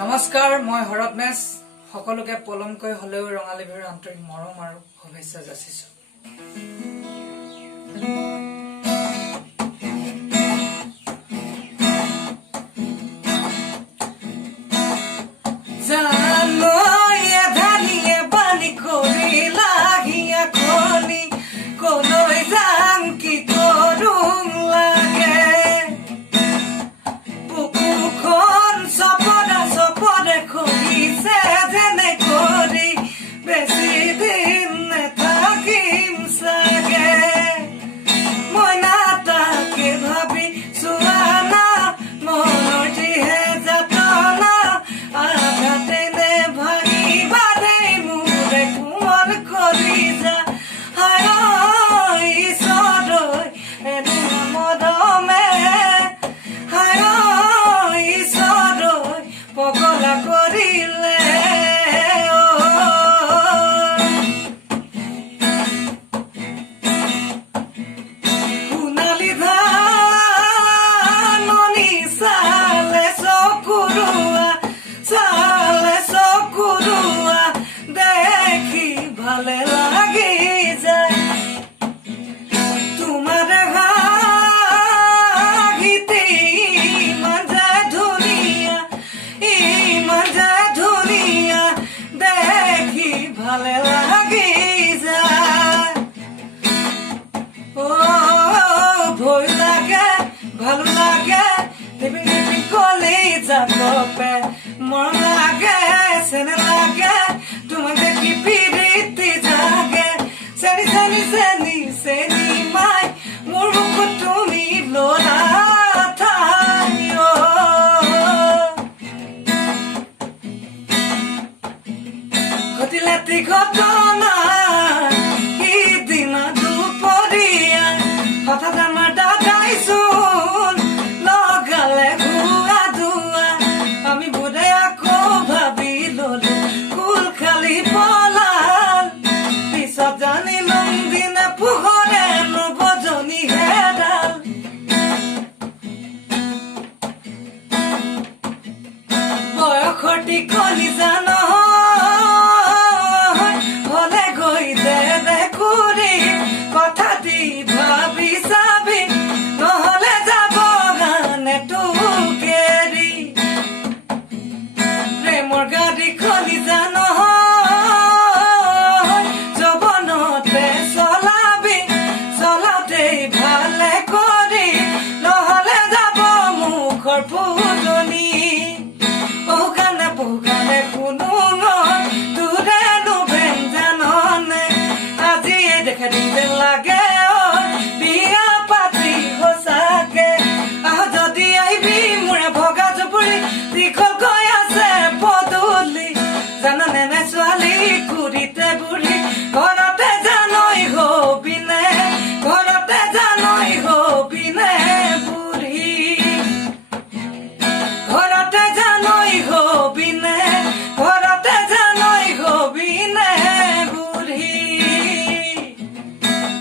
নমস্কাৰ মই হৰত মেছ সকলোকে পলমকৈ হলেও ৰঙালী বিহুৰ আন্তৰিক মৰম আৰু শুভেচ্ছা যাচিছো। জানয়ে ধানিয়ে বানি কৰিলা হিয়া কলি কলৈ যাম কি কৰোঁ লাগে পুকুৰখন চপৰে খুলিছে যেনে কৰি বেছি দিন নেথাকিম চাগে মইনা তাকে ভাবি চোৱা না মনৰ যিহে যাতনা আঘাতে নে ভাঙিবা দেই মোৰে কোমল কলিজা হায় ঈশ্বৰৈ এনে মৰমে হায় ঈশ্বৰৈ পগলা কৰিলে সোণালী ধাননি চালে চকুৰুৱা দেখি ভালে লাগি যায় তোমাৰ হাঁহিতে ইমান যে ধুনীয়া দেখি ভালে লাগি যায় ভয় লাগে ভালো লাগে দেবী দেবী কলিজা কপে মৰম লাগে চেনে লাগে তোমাক দেখি পিৰিতি জাগে চেনি চেনি চেনি চেনি মাই মোৰ বুকুত তুমি লৰা ঠাই ঘটিলেতি ঘটনা সিদিনা দুপৰীয়া হঠাৎ আমাৰ দাদাইচোন লগালে হুৱা ধোৱা আমি বোধে আকৌ ভাবি ললো কুল খালি পলাল পিছত জানিলো দিনে পোহৰে নবজনী হেৰাল বয়সৰ কলিজা নহয় হলে গৈ দে কৰি কথা দি ভাবি চাবি নহলে যাব গানে তোকেৰি প্ৰেমৰ গাড়ী কলিজা নহয় যবনতে চলাবি চলাওঁতেই ভালে কৰি নহলে যাব মুখৰ ফুল